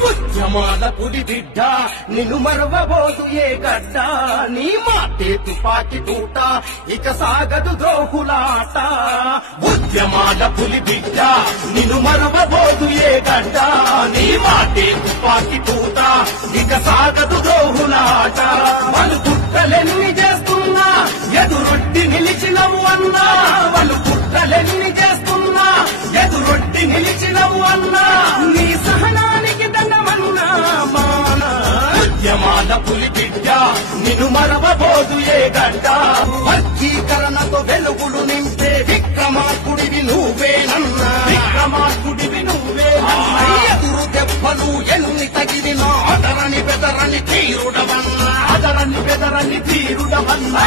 ఉద్యమాల పులి బిడ్డ నిన్ను మరవబోదు ఏ గడ్డ నీ మాటే తుపాకి తూట ఇక సాగదు ద్రోహులాట ఉద్యమాల పులి బిడ్డ నిన్ను మరవబోదు ఏ గడ్డ నీ మాటే తుపాకి తూట ఇక సాగదు ద్రోహులాట వాళ్ళు కుట్రలెన్ని చేస్తున్నా ఎదురొడ్డి నిలిచినవు అన్నా వాళ్ళు కుట్రలెన్ని చేస్తున్నా ఎదురొడ్డి నిలిచినవు అన్నా నీ సహనానికి దండమన్నా మాన ఉద్యమాల పులి బిడ్డ నిన్ను మరవబోదు ఏ గడ్డ వర్గీకరణతో వెలుగులు నింపే విక్రమార్కుడివి నువ్వేనన్నా విక్రమార్కుడివి నువ్వేనన్నా ఎదురు దెబ్బలు ఎన్ని తగిలినా అదరని బెదరని తీరుడవన్నా అదరని బెదరని తీరుడవన్నా